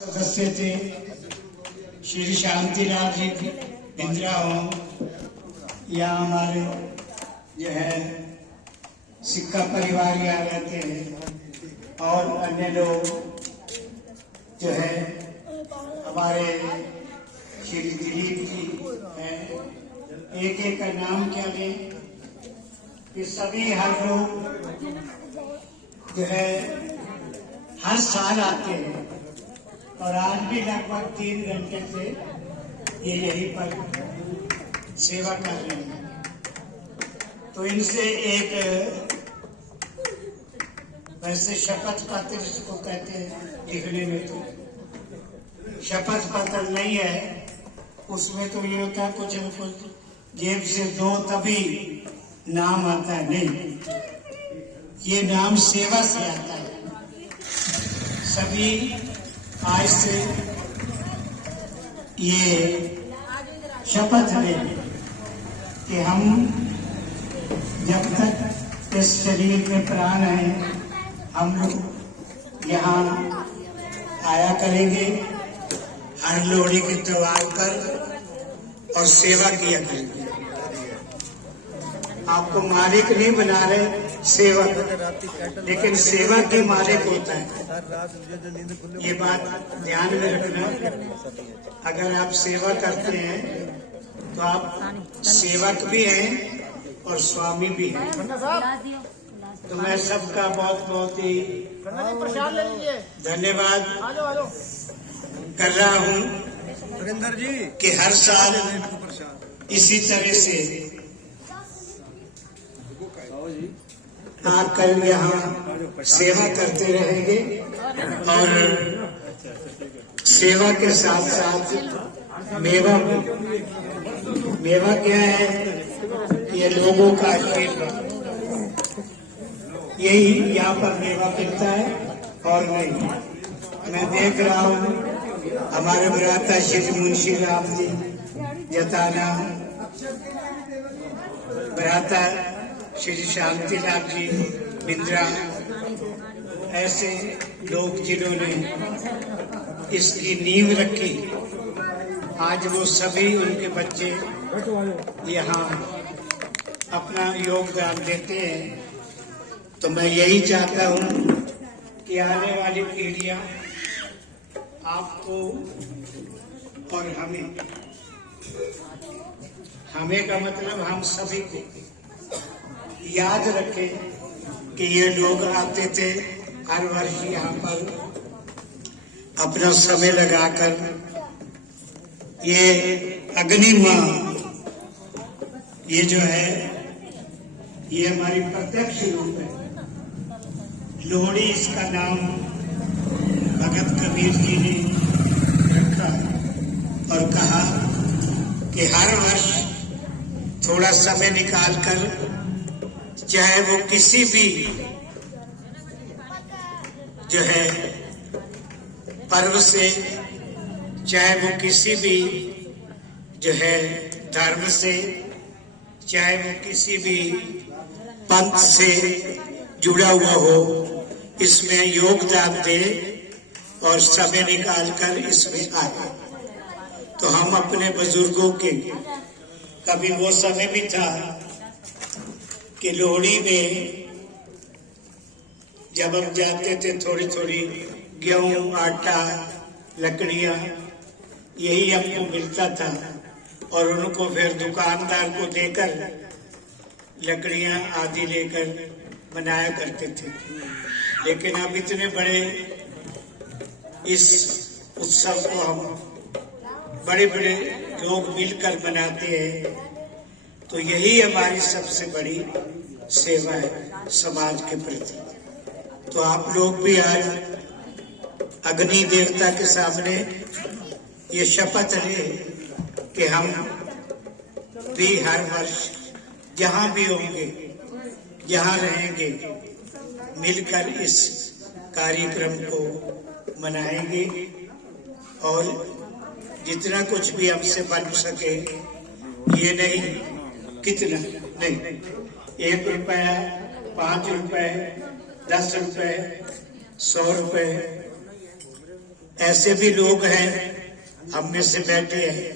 सदस्य थे श्री शांतिलाल जी इंदिरा होम या हमारे जो है सिक्का परिवार यहाँ रहते हैं और अन्य लोग जो है हमारे श्री दिलीप जी हैं। एक एक का नाम क्या लें कि सभी हर लोग जो है हर साल आते हैं और आज भी लगभग 3 घंटे से ये यहीं पर सेवा कर रहे हैं। तो इनसे एक वैसे शपथ पत्र इसको कहते हैं लिखने में, तो शपथ पत्र नहीं है, उसमें तो ये होता है कुछ न कुछ जेब से दो तभी नाम आता है, नहीं, ये नाम सेवा से आता है। सभी आज से ये शपथ लें कि हम जब तक इस शरीर में प्राण है हम लोग यहाँ आया करेंगे हर लोहड़ी के त्योहार पर और सेवा किया करेंगे। आपको मालिक नहीं बना रहे, सेवक, लेकिन सेवा के मालिक होता है। ये बात ध्यान में रखना। अगर आप सेवा करते हैं तो आप सेवक भी हैं और स्वामी भी हैं। तो मैं सबका बहुत बहुत ही धन्यवाद कर रहा हूँ कि हर साल इसी तरह से आकर यहाँ सेवा करते रहेंगे और सेवा के साथ साथ मेवा क्या है, ये लोगों का आशीर्वाद, यही यहाँ पर मेवा मिलता है और नहीं। मैं देख रहा हूँ हमारे भ्राता श्री मुंशी राम जी जताना, भ्राता श्री शांतिलाल जी बिंद्रा, ऐसे लोग जिन्होंने इसकी नींव रखी, आज वो सभी उनके बच्चे यहाँ अपना योगदान देते हैं। तो मैं यही चाहता हूँ कि आने वाली पीढ़ियाँ आपको और हमें का मतलब हम सभी को याद रखें कि ये लोग आते थे हर वर्ष यहाँ पर अपना समय लगाकर। ये अग्नि माँ, ये जो है ये हमारी प्रत्यक्ष रूप है। लोहड़ी इसका नाम भगत कबीर जी ने रखा और कहा कि हर वर्ष थोड़ा समय निकालकर, चाहे वो किसी भी जो है पर्व से, चाहे वो किसी भी जो है धर्म से, चाहे वो किसी भी पंथ से जुड़ा हुआ हो, इसमें योगदान दे और समय निकालकर इसमें आए। तो हम अपने बुजुर्गों के, कभी वो समय भी था कि लोहड़ी में जब हम जाते थे थोड़ी थोड़ी गेहूं, आटा, लकड़ियां, यही हमको मिलता था और उनको फिर दुकानदार को देकर लकड़ियां आदि लेकर बनाया करते थे। लेकिन अब इतने बड़े इस उत्सव को हम बड़े बड़े लोग मिलकर बनाते हैं, तो यही हमारी सबसे बड़ी सेवा है समाज के प्रति। तो आप लोग भी आज अग्नि देवता के सामने ये शपथ लें कि हम भी हर वर्ष जहाँ भी होंगे, जहाँ रहेंगे, मिलकर इस कार्यक्रम को मनाएंगे और जितना कुछ भी हमसे बन सके, ये नहीं कितना नहीं, 1 रुपया, 5 रुपए, 10 रुपए, 100 रुपए, ऐसे भी लोग हैं हम में से बैठे हैं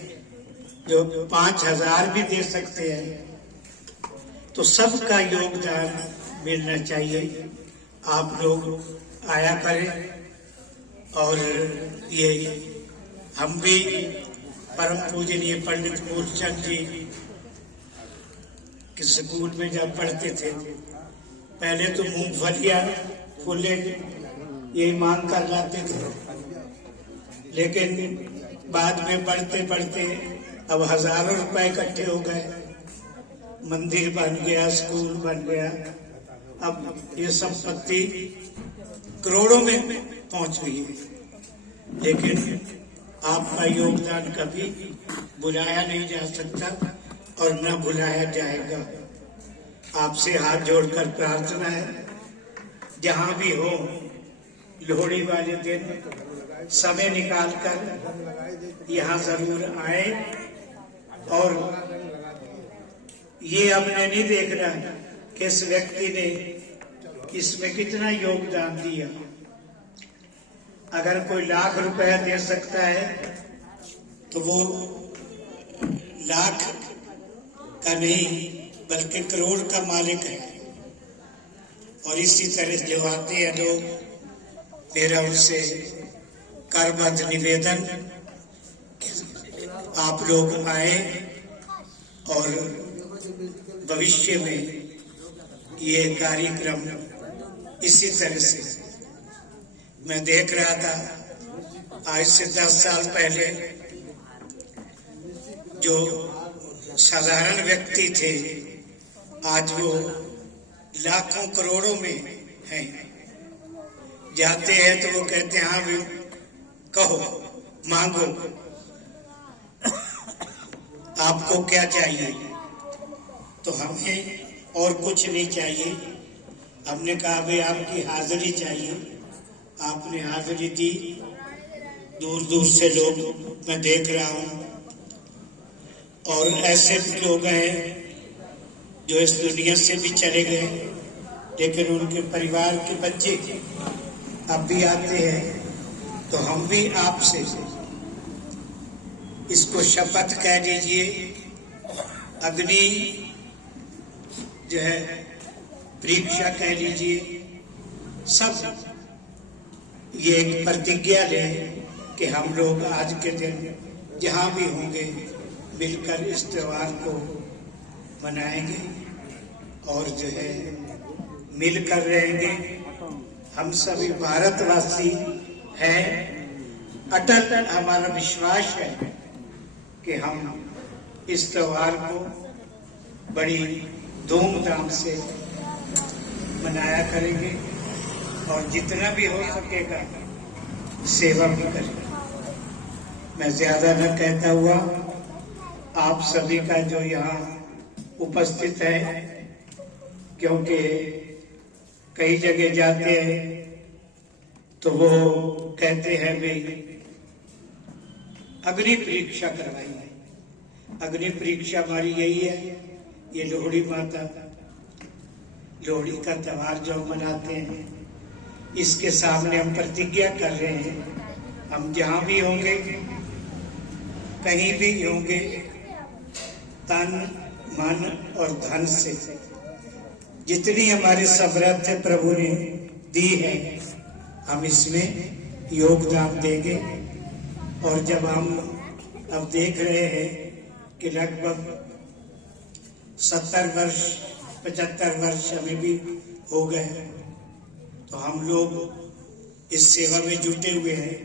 जो 5,000 भी दे सकते हैं। तो सबका योगदान मिलना चाहिए। आप लोग आया करें। और ये हम भी परम पूजनीय पंडित मूलचंद जी के स्कूल में जब पढ़ते थे, पहले तो मूंगफलियां फुले यही मांग कर लाते थे, लेकिन बाद में बढ़ते बढ़ते अब हजारों रुपए इकट्ठे हो गए, मंदिर बन गया, स्कूल बन गया। अब ये संपत्ति करोड़ों में पहुंच गई है। लेकिन आपका योगदान कभी भुलाया नहीं जा सकता और न भुलाया जाएगा। आपसे हाथ जोड़कर प्रार्थना है, जहां भी हो लोहड़ी वाले दिन समय निकालकर यहाँ जरूर आए। और ये हमने नहीं देखना कि इस व्यक्ति ने इसमें कितना योगदान दिया। अगर कोई लाख रुपया दे सकता है तो वो लाख का नहीं बल्कि करोड़ का मालिक है। और इसी तरह जो आते हैं लोग, मेरा उनसे करबद्ध निवेदन, आप लोग आए और भविष्य में ये कार्यक्रम इसी तरह से, मैं देख रहा था आज से 10 साल पहले जो साधारण व्यक्ति थे आज वो लाखों करोड़ों में हैं। जाते हैं तो वो कहते हैं हाँ भी कहो, मांगो, आपको क्या चाहिए। तो हमें और कुछ नहीं चाहिए। हमने कहा भाई आपकी हाजिरी चाहिए। आपने हाजिरी दी, दूर दूर से लोग मैं देख रहा हूं। और ऐसे भी लोग हैं जो इस दुनिया से भी चले गए, लेकिन उनके परिवार के बच्चे अब भी आते हैं। तो हम भी आपसे इसको शपथ कह लीजिए, अग्नि जो है परीक्षा कह लीजिए, सब ये एक प्रतिज्ञा लें कि हम लोग आज के दिन जहां भी होंगे मिलकर इस त्योहार को मनाएंगे और जो है मिलकर रहेंगे। हम सभी भारतवासी हैं। अटल हमारा विश्वास है कि हम इस त्योहार को बड़ी धूमधाम से मनाया करेंगे और जितना भी हो सकेगा सेवा भी करेंगे। मैं ज्यादा न कहता हुआ आप सभी का जो यहाँ उपस्थित है, क्योंकि कई जगह जाते हैं तो वो कहते हैं भाई अग्नि परीक्षा करवाइए। अग्नि परीक्षा हमारी यही है, ये लोहड़ी माता, लोहड़ी का त्योहार जो मनाते हैं, इसके सामने हम प्रतिज्ञा कर रहे हैं। हम जहां भी होंगे, कहीं भी होंगे, तन मन और धन से जितनी हमारी समृद्धि प्रभु ने दी है हम इसमें योगदान देंगे। और जब हम अब देख रहे हैं कि लगभग 70 वर्ष 75 वर्ष हमें भी हो गए, तो हम लोग इस सेवा में जुटे हुए हैं।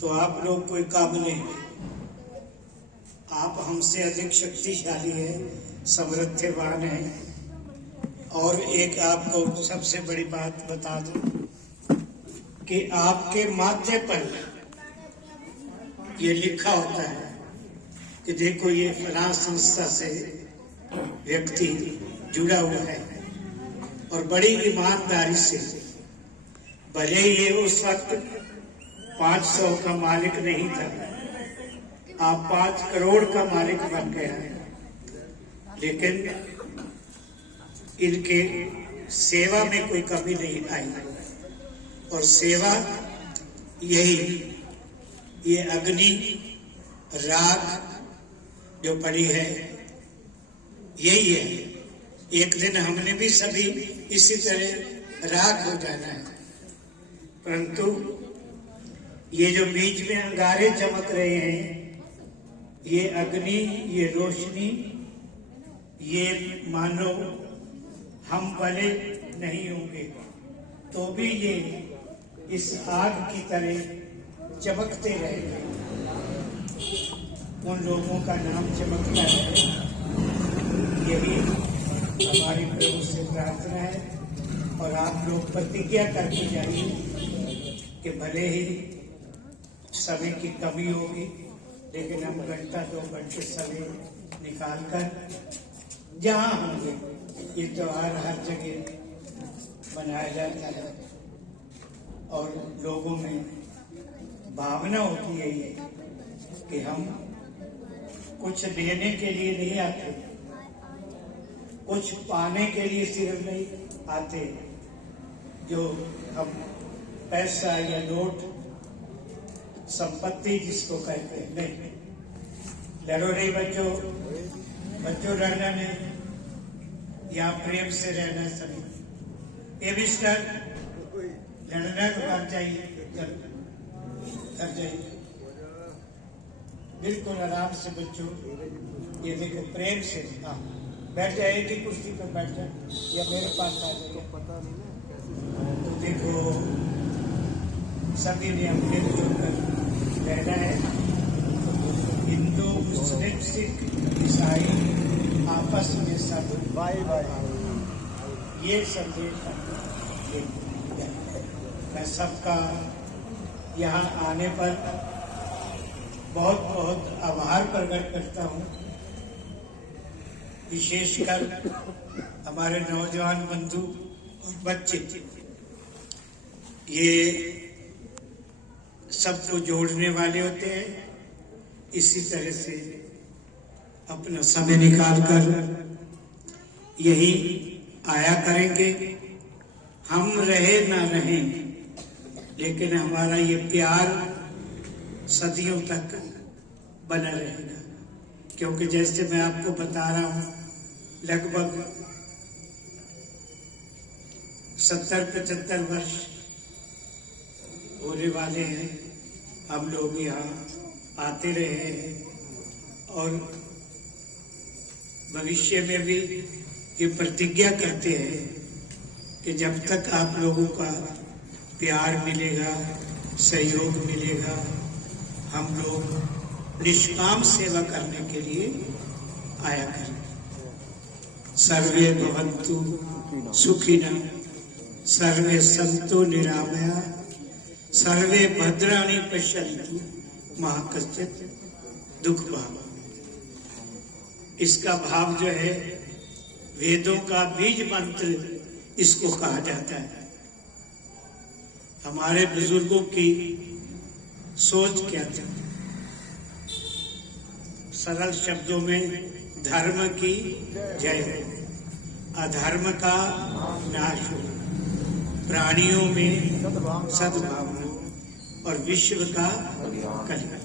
तो आप लोग कोई काम नहीं, आप हमसे अधिक शक्तिशाली हैं, समृद्धवान हैं। और एक आपको सबसे बड़ी बात बता दूं कि आपके माथे पर ये लिखा होता है कि देखो ये फलां संस्था से व्यक्ति जुड़ा हुआ है और बड़ी ईमानदारी से, भले ही ये उस वक्त 500 का मालिक नहीं था, आप 5 करोड़ का मालिक बन गया है, लेकिन इनके सेवा में कोई कमी नहीं आई। और सेवा यही ये अग्नि राख जो पड़ी है यही है। एक दिन हमने भी सभी इसी तरह राख हो जाना है, परंतु ये जो बीच में अंगारे चमक रहे हैं, ये अग्नि, ये रोशनी, ये मानो हम भले नहीं होंगे तो भी ये इस आग की तरह चमकते रहेंगे। उन लोगों का नाम चमकता है। यही हमारी प्रभु से प्रार्थना है। और आप लोग प्रतिज्ञा करके जाइए कि भले ही समय की कमी होगी, लेकिन हम घंटा 2 घंटे समय निकाल कर जहाँ होंगे, ये त्योहार हर जगह मनाया जाता है और लोगों में भावना होती है ये कि हम कुछ देने के लिए नहीं आते, कुछ पाने के लिए सिर्फ नहीं आते। जो हम पैसा या नोट, संपत्ति जिसको कहते हैं, नहीं, लड़ो नहीं बच्चों, बच्चों लड़ना नहीं, यहाँ प्रेम से रहना सभी। ये मिस्टर लड़ना तो कर जाइए, कर जाइए बिल्कुल आराम से बच्चों। ये देखो प्रेम से, हाँ बैठ जाए, एक ही कुर्सी पर बैठ जाए या मेरे पास आ जाए, पता नहीं। तो देखो सभी ने अपने जोड़कर रहना है। हिंदू, मुस्लिम, सिख, ईसाई आपस में सब भाई भाई, ये संदेश मैं सबका यहाँ आने पर बहुत बहुत आभार प्रकट करता हूँ। विशेषकर हमारे नौजवान बंधु और बच्चे, ये सबको जोड़ने वाले होते हैं। इसी तरह से अपना समय निकालकर यही आया करेंगे। हम रहे ना रहें, लेकिन हमारा ये प्यार सदियों तक बना रहेगा। क्योंकि जैसे मैं आपको बता रहा हूँ, लगभग 70-75 वर्ष होने वाले हैं हम लोग यहाँ आते रहे हैं और भविष्य में भी ये प्रतिज्ञा करते हैं कि जब तक आप लोगों का प्यार मिलेगा, सहयोग मिलेगा, हम लोग निष्काम सेवा करने के लिए आया करेंगे। सर्वे भवन्तु सुखिनः, सर्वे सन्तु निरामया, सर्वे भद्राणि पश्यन्तु मा कश्चित् दुःखभाग्। इसका भाव जो है, वेदों का बीज मंत्र इसको कहा जाता है। हमारे बुजुर्गों की सोच क्या थी? सरल शब्दों में, धर्म की जय हो, अधर्म का नाश हो, प्राणियों में सद्भावना और विश्व का कल्याण।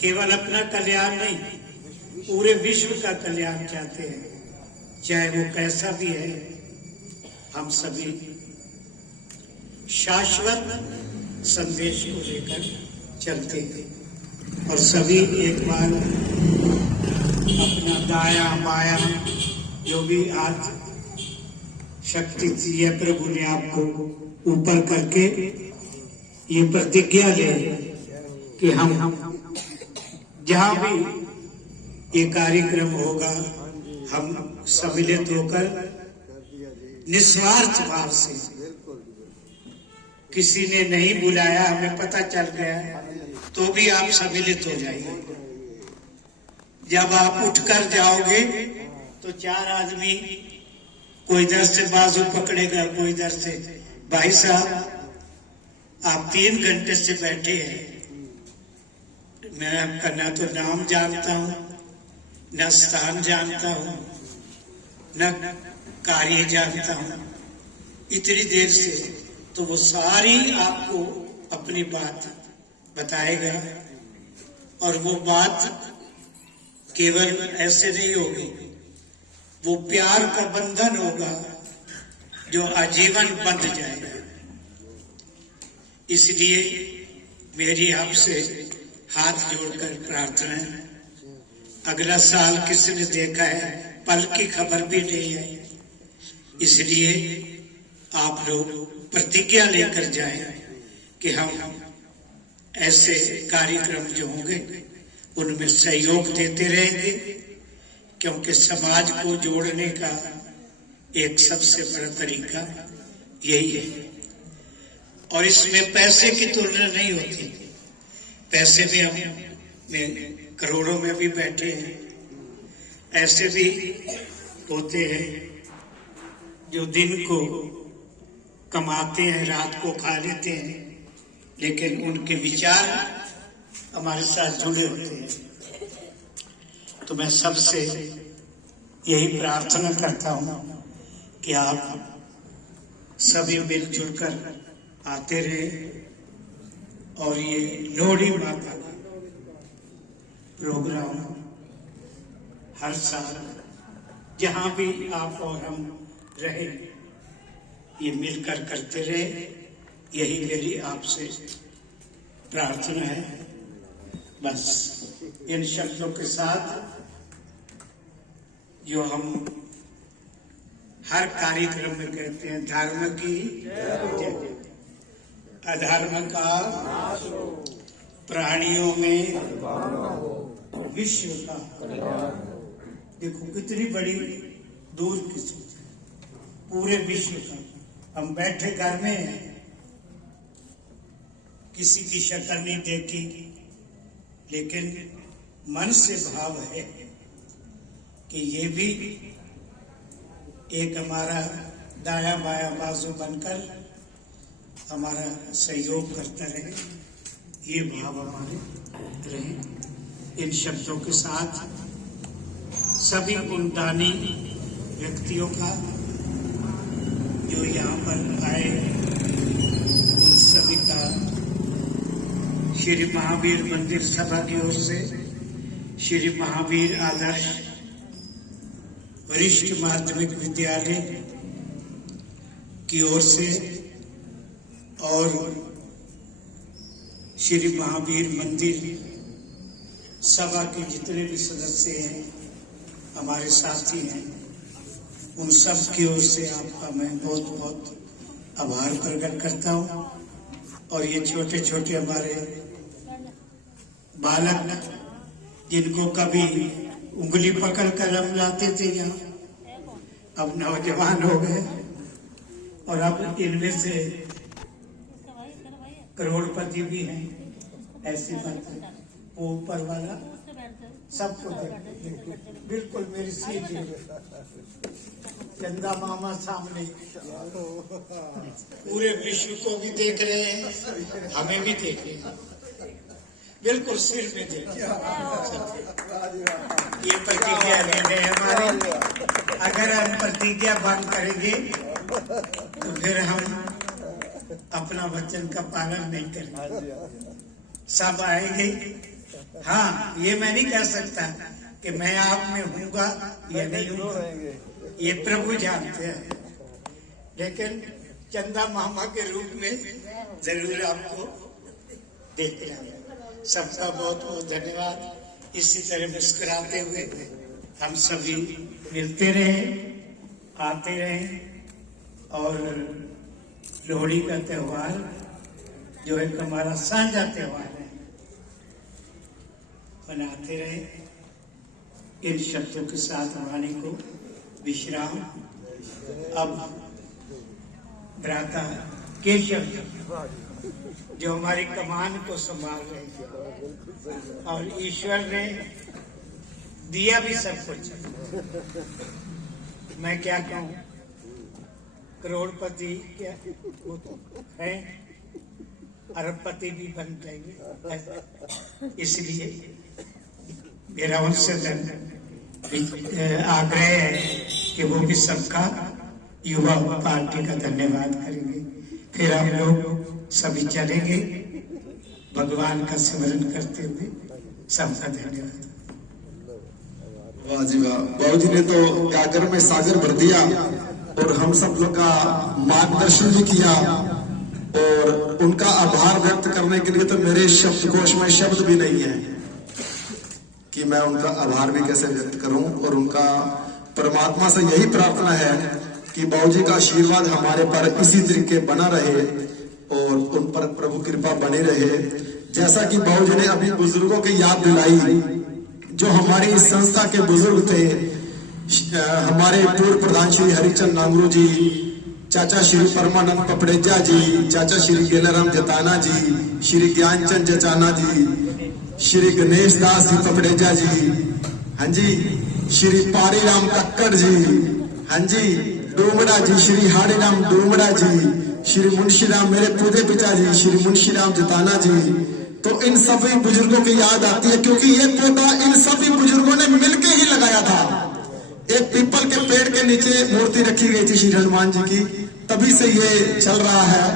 केवल अपना कल्याण नहीं, पूरे विश्व का कल्याण चाहते हैं, चाहे वो कैसा भी है। हम सभी शाश्वत संदेश को लेकर चलते हैं और सभी एक बार अपना दाया बाया जो भी आज शक्ति दी है प्रभु ने आपको ऊपर करके, ये प्रतिज्ञा ले कि हम जहाँ भी ये कार्यक्रम होगा, हम सम्मिलित होकर निस्वार्थ भाव से, किसी ने नहीं बुलाया, हमें पता चल गया तो भी आप सम्मिलित हो जाइए। जब आप उठकर जाओगे तो 4 आदमी, कोई इधर से बाजू पकड़ेगा, कोई इधर से। भाई साहब, आप 3 घंटे से बैठे हैं, मैं आपका ना तो नाम जानता हूँ, न स्थान जानता हूँ, न कार्य जानता हूँ। इतनी देर से तो वो सारी आपको अपनी बात बताएगा, और वो बात केवल ऐसे नहीं होगी, वो प्यार का बंधन होगा जो आजीवन बंध जाएगा। इसलिए मेरी आपसे हाथ जोड़कर प्रार्थना है, अगला साल किसी ने देखा है पल की खबर भी नहीं है, इसलिए आप लोग प्रतिज्ञा लेकर जाएं कि हम ऐसे कार्यक्रम जो होंगे उनमें सहयोग देते रहेंगे, क्योंकि समाज को जोड़ने का एक सबसे बड़ा तरीका यही है। और इसमें पैसे की तुलना नहीं होती, पैसे भी हम करोड़ों में भी बैठे हैं, ऐसे भी होते हैं जो दिन को कमाते हैं, रात को खा लेते हैं, लेकिन उनके विचार हमारे साथ जुड़े होते हैं। तो मैं सबसे यही प्रार्थना करता हूं कि आप सभी मिलजुल कर आते रहे, और ये लोहड़ी माता का प्रोग्राम हर साल जहां भी आप और हम रहे ये मिलकर करते रहे, यही मेरी आपसे प्रार्थना है। बस इन शब्दों के साथ जो हम हर कार्यक्रम में कहते हैं, धर्म की जय, अधर्म का प्राणियों में विश्व का। देखो कितनी बड़ी दूर की सोच है, पूरे विश्व का। हम बैठे घर में हैं, किसी की शक्ल नहीं देखी, लेकिन मन से भाव है कि ये भी एक हमारा दाया बाया बाजू बनकर हमारा सहयोग करता रहे, ये भाव हमारे रहे। इन शब्दों के साथ सभी उन दानी व्यक्तियों का जो यहाँ पर आए, उन सभी का श्री महावीर मंदिर सभा की ओर से, श्री महावीर आदर्श वरिष्ठ माध्यमिक विद्यालय की ओर से, और श्री महावीर मंदिर सभा के जितने भी सदस्य हैं, हमारे साथी हैं, उन सब की ओर से आपका मैं बहुत बहुत आभार प्रकट करता हूँ। और ये छोटे छोटे हमारे बालक जिनको कभी उंगली पकड़ कर हम लाते थे यहाँ, अब नौजवान हो गए, और अब इनमें से करोड़पति भी हैं। ऐसी बात है, वो ऊपर वाला सबको बिल्कुल मेरी सीधी चंदा मामा सामने पूरे विश्व को भी देख रहे हैं, हमें भी देख रहे हैं, बिल्कुल सिर में देख रहे हैं। ये प्रतिज्ञा लेने हमारी, अगर हम प्रतिज्ञा भंग करेंगे तो फिर हम अपना वचन का पालन नहीं करेंगे। सब आएंगे, हाँ ये मैं नहीं कह सकता कि मैं आप में हूँगा या नहीं हूँगा, ये प्रभु जानते हैं, लेकिन चंदा मामा के रूप में जरूर आपको देखते हैं। सबका बहुत बहुत धन्यवाद। इसी तरह मुस्कुराते हुए हम सभी मिलते रहे, आते रहे, और लोहड़ी का त्योहार जो एक हमारा साझा त्योहार है, मनाते रहे। इन शब्दों के साथ वाणी को विश्राम। अब भ्राता केशव जो हमारी कमान को संभाल रहे हैं, और ईश्वर ने दिया भी सब कुछ, मैं क्या कहूँ, करोड़पति क्या वो तो है, अरबपति भी बन जाएंगे। इसलिए मेरा उनसे आग्रह है कि वो भी सबका युवा पार्टी का धन्यवाद करेंगे, फिर हम लोग सभी चलेंगे भगवान का स्मरण करते हुए। सबका धन्यवाद। वाह जी वाह, बाबू जी ने तो गागर में सागर भर दिया और हम सब लोग का मार्गदर्शन भी किया, और उनका आभार व्यक्त करने के लिए तो मेरे शब्दकोश में शब्द भी नहीं है कि मैं उनका आभार भी कैसे व्यक्त करूं। और उनका परमात्मा से यही प्रार्थना है कि बाबू जी का आशीर्वाद हमारे पर इसी तरीके बना रहे और उन पर प्रभु कृपा बनी रहे। जैसा कि बाबू जी ने अभी बुजुर्गों की याद दिलाई, जो हमारी इस संस्था के बुजुर्ग थे, हमारे पूर्व प्रधान श्री हरिचंद नांगरू जी, चाचा श्री परमानंद पपड़ेजा जी, चाचा श्री गेलाराम जताना जी, श्री ज्ञानचंद जचाना जी, श्री गणेश दास जी पपड़ेजा जी, हाँ जी, श्री पारीराम कक्कड़ जी, हाँ जी, डोमड़ा जी, श्री हाड़ीराम डोमड़ा जी, श्री मुंशीराम मेरे पूजे पिता जी, श्री मुंशीराम जताना जी। तो इन सभी बुजुर्गों की याद आती है, क्योंकि ये पौधा इन सभी बुजुर्गों ने मिलकर ही लगाया था। एक पीपल के पेड़ के नीचे मूर्ति रखी गई थी श्री हनुमान जी की, तभी से ये चल रहा है।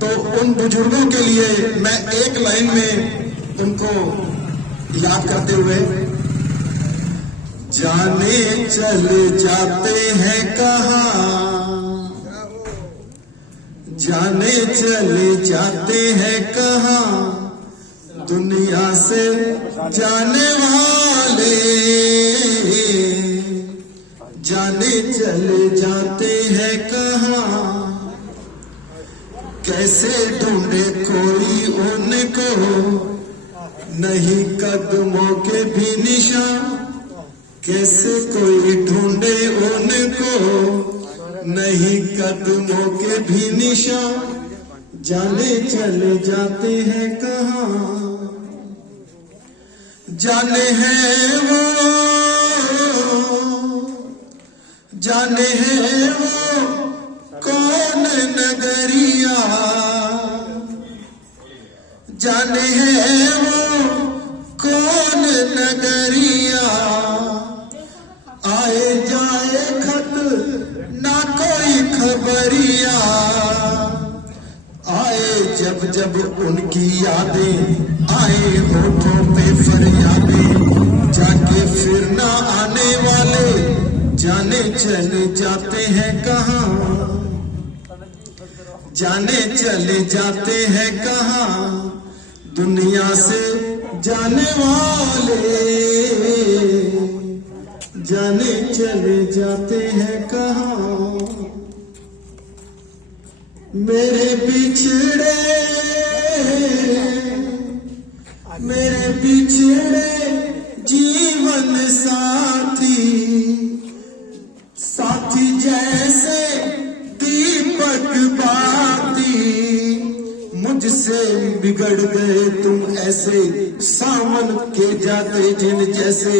तो उन बुजुर्गों के लिए मैं एक लाइन में उनको याद करते हुए, जाने चले जाते हैं कहाँ, जाने चले जाते हैं कहाँ, दुनिया से जाने वाले, जाने चले जाते हैं कहाँ, कैसे ढूंढे कोई उनको, नहीं कदमों के भी निशान, कैसे कोई ढूंढे उनको, नहीं कदमों के भी निशान, जाने चले जाते हैं कहाँ, जाने हैं वो, जाने हैं वो कौन नगरिया, जाने हैं वो कौन नगरिया, आए जाए खत ना कोई खबरिया, आए जब जब उनकी यादें, आए होठों पे फरियादें, जाके फिर ना आने वाले, जाने चले जाते हैं कहाँ, जाने चले जाते हैं कहाँ, दुनिया से जाने वाले, जाने चले जाते हैं कहाँ, मेरे बिछड़े, मेरे बिछड़े जीवन साथी, साथी जैसे दीपक बाती, मुझसे बिगड़ गए तुम ऐसे, सावन के जाते जिन जैसे,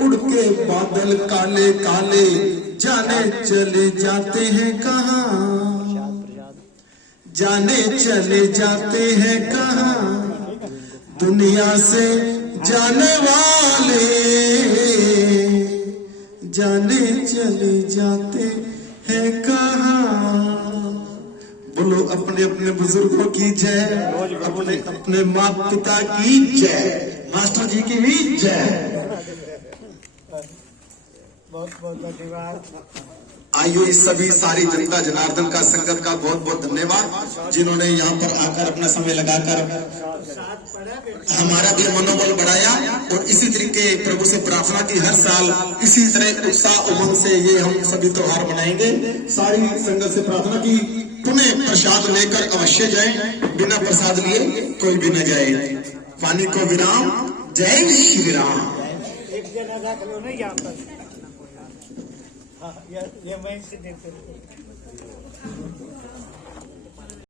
उड़ के बादल काले काले, जाने चले जाते हैं कहाँ, जाने चले जाते हैं कहाँ, दुनिया से जाने वाले, जाने चले जाते हैं कहाँ। बोलो अपने अपने बुजुर्गों की जय, अपने अपने माता पिता की जय, मास्टर जी की भी जय। बहुत बहुत धन्यवाद। आइयो इस सभी सारी जनता जनार्दन का संगत का बहुत बहुत धन्यवाद, जिन्होंने यहाँ पर आकर अपना समय लगाकर हमारा भी मनोबल बढ़ाया। और इसी तरीके प्रभु से प्रार्थना की हर साल इसी तरह उत्साह उमंग से ये हम सभी त्योहार मनाएंगे। सारी संगत से प्रार्थना की पुनः प्रसाद लेकर अवश्य जाएं, बिना प्रसाद लिए कोई भी न जाए। वाणी को विराम। जय श्री राम। एक जना रख लो ना यहाँ पर। हाँ, ये मैं से देते